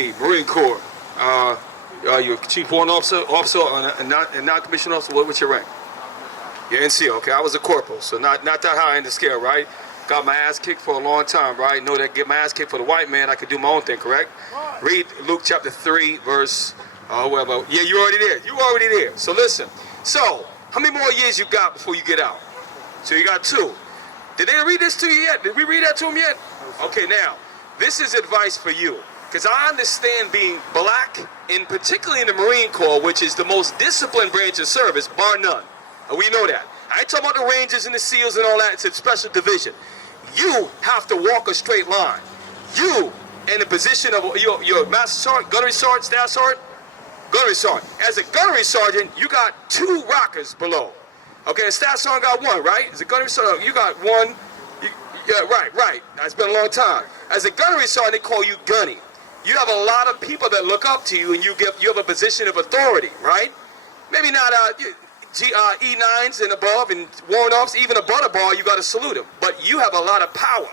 Hey, Marine Corps. You're Chief Warrant Officer, and non-commissioned officer. What's your rank? You're NCO. Okay, I was a corporal, so not that high in the scale, right? Got my ass kicked for a long time, right? Know that get my ass kicked for the white man, I could do my own thing, correct? Read Luke chapter 3, verse, whatever. Yeah, you're already there. You already there. So listen. So, how many more years you got before you get out? So you got 2. Did they read this to you yet? Did we read that to them yet? Okay, now, this is advice for you. Because I understand being black, and particularly in the Marine Corps, which is the most disciplined branch of service, bar none. And we know that. I ain't talking about the Rangers and the SEALs and all that. It's a special division. You have to walk a straight line. You, in the position of your master sergeant, gunnery sergeant, staff sergeant, gunnery sergeant. As a gunnery sergeant, you got 2 rockers below. Okay, the staff sergeant got 1, right? As a gunnery sergeant, you got 1. Yeah, right. It's been a long time. As a gunnery sergeant, they call you gunny. You have a lot of people that look up to you, and you have a position of authority, right? Maybe not E9s and above, and warrant officers, even above the bar, you got to salute them. But you have a lot of power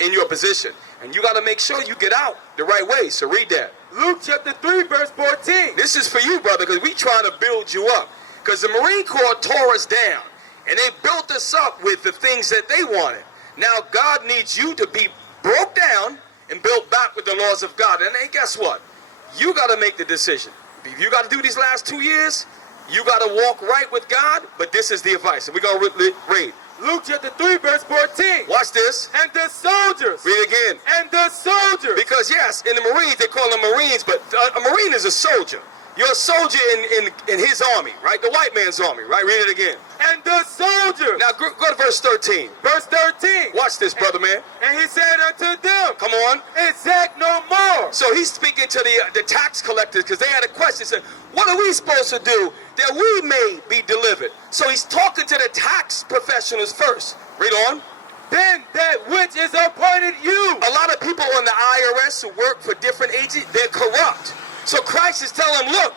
in your position, and you got to make sure you get out the right way. So read that. Luke chapter 3, verse 14. This is for you, brother, because we trying to build you up. Because the Marine Corps tore us down, and they built us up with the things that they wanted. Now God needs you to be broke down and built back with the laws of God. And hey, guess what? You got to make the decision. If you got to do these last 2 years, you got to walk right with God, but this is the advice. And we're going to read. Luke chapter 3, verse 14. Watch this. And the soldiers. Read again. And the soldiers. Because, yes, in the Marines, they call them Marines, but a Marine is a soldier. You're a soldier in his army, right? The white man's army, right? Read it again. And the soldiers. Now, go to verse 13. Verse 13. Watch this, brother, man. And he said unto them, come on. Exact no more. So he's speaking to the tax collectors because they had a question. He said, what are we supposed to do that we may be delivered? So he's talking to the tax professionals first. Read on. Then that which is appointed you. A lot of people on the IRS who work for different agencies, they're corrupt. So Christ is telling them, look,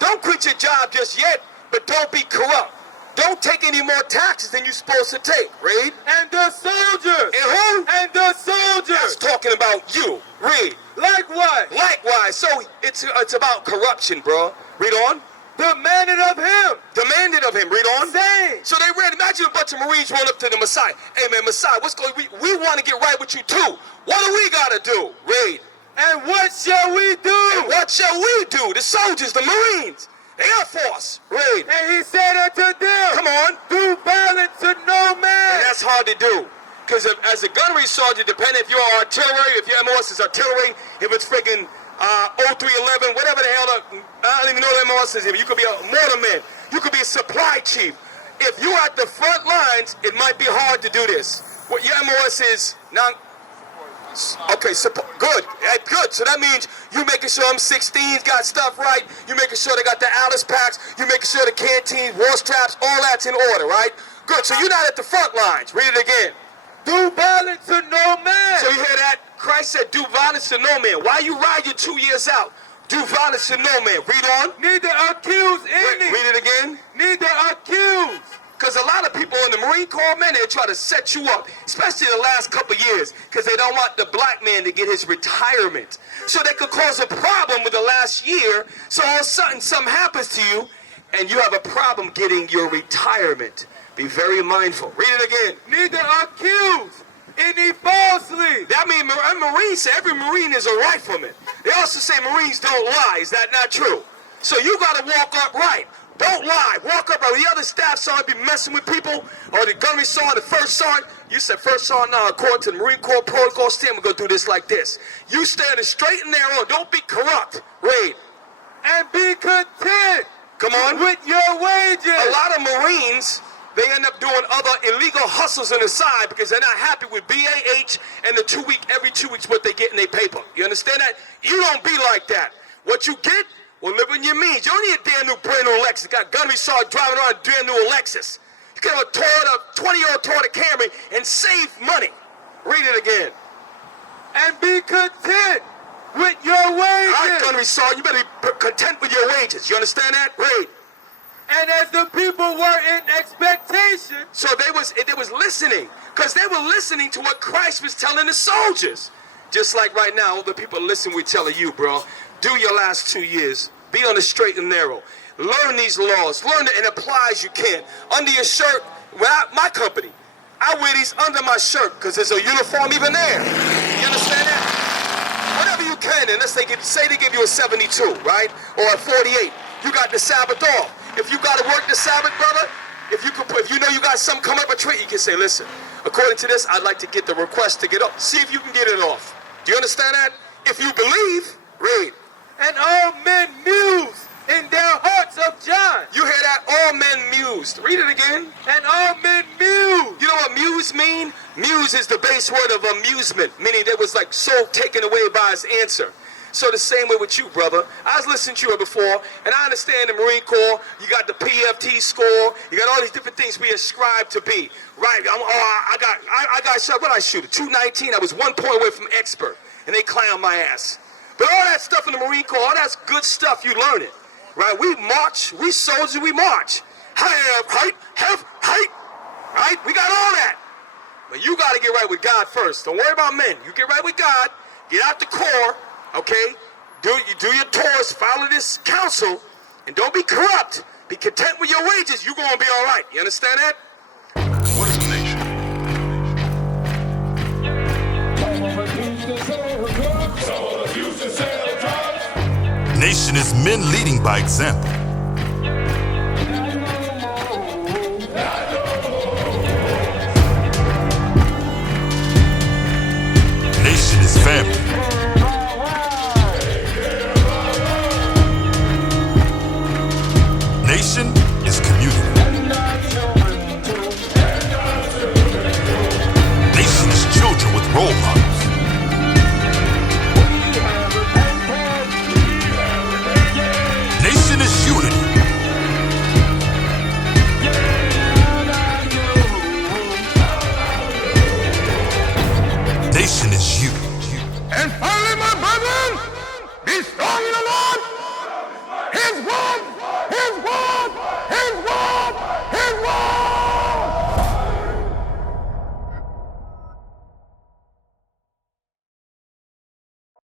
don't quit your job just yet, but don't be corrupt. Don't take any more taxes than you're supposed to take. Read. And the soldiers. And who? And the soldiers. That's talking about you. Read. Likewise. Likewise. So it's about corruption, bro. Read on. Demanded of him. Demanded of him. Read on. Saying. So they read. Imagine a bunch of Marines run up to the Messiah. Hey, man, Messiah, what's going on? We want to get right with you, too. What do we got to do? Read. And what shall we do? And what shall we do? The soldiers, the Marines, the Air Force. Read. And he said unto them, come on. Do violence to no man. And that's hard to do. Because as a gunnery sergeant, depending if you're artillery, if your MOS is artillery, if it's freaking 0311, whatever the hell, I don't even know what MOS is. You could be a mortarman. You could be a supply chief. If you're at the front lines, it might be hard to do this. What your MOS is, okay, good. Good. So that means you making sure them 16s got stuff right. You making sure they got the Alice packs. You making sure the canteens, war straps, all that's in order, right? Good. So you're not at the front lines. Read it again. Do violence to no man. So you hear that? Christ said, do violence to no man. Why you ride your 2 years out? Do violence to no man. Read on. Neither accuse any. Read it again. Neither accuse. Because a lot of people in the Marine Corps, man, they try to set you up, especially the last couple of years, because they don't want the black man to get his retirement. So they could cause a problem with the last year, so all of a sudden something happens to you, and you have a problem getting your retirement. Be very mindful. Read it again. Neither accuse any falsely. That means Marines say every Marine is a rifleman. They also say Marines don't lie. Is that not true? So you got to walk upright. Don't lie. Walk up. Or the other staff sergeant be messing with people, or the gunnery sergeant, the first sergeant. You said first sergeant, now according to the Marine Corps protocol, stand. We're going to do this like this. You standing straight and narrow. Don't be corrupt. Read. And be content. Come on. With your wages. A lot of Marines, they end up doing other illegal hustles on the side because they're not happy with BAH and the every 2 weeks what they get in their paper. You understand that? You don't be like that. What you get, will live in your means. You don't need a damn new brand new Lexus. You got gunnery sergeant driving around a damn new Lexus. You can have a Toyota, 20-year-old Toyota Camry and save money. Read it again. And be content with your wages. All right, gunnery sergeant, you better be content with your wages. You understand that? Read. And as the people were in expectation. So they was listening, because they were listening to what Christ was telling the soldiers. Just like right now, the people listen, we're telling you, bro, do your last 2 years. Be on the straight and narrow. Learn these laws. Learn it and apply as you can. Under your shirt, my company, I wear these under my shirt because there's a uniform even there. You understand that? Whatever you can, unless say they give you a 72, right? Or a 48. You got the Sabbath off. If you got to work the Sabbath, brother, if you know you got something coming up a tree, you can say, listen, according to this, I'd like to get the request to get up. See if you can get it off. Do you understand that? If you believe, read. And all men muse in their hearts of John. You hear that? All men mused. Read it again. And all men muse. You know what muse mean? Muse is the base word of amusement, meaning they was like so taken away by his answer. So the same way with you, brother. I was listening to you before, and I understand the Marine Corps, you got the PFT score, you got all these different things we ascribe to be. Right, I got shot, what I shoot? 219, I was 1 point away from expert, and they clown my ass. But all that stuff in the Marine Corps, all that's good stuff, you learn it. Right, we march, we soldiers, we march. Height, right? We got all that. But you got to get right with God first. Don't worry about men. You get right with God, get out the Corps, okay? Do your tours, follow this counsel, and don't be corrupt. Be content with your wages. You're going to be all right. You understand that? What is the nation? Nation is men leading by example. Nation is family. Nation is community. Nation is children with role models.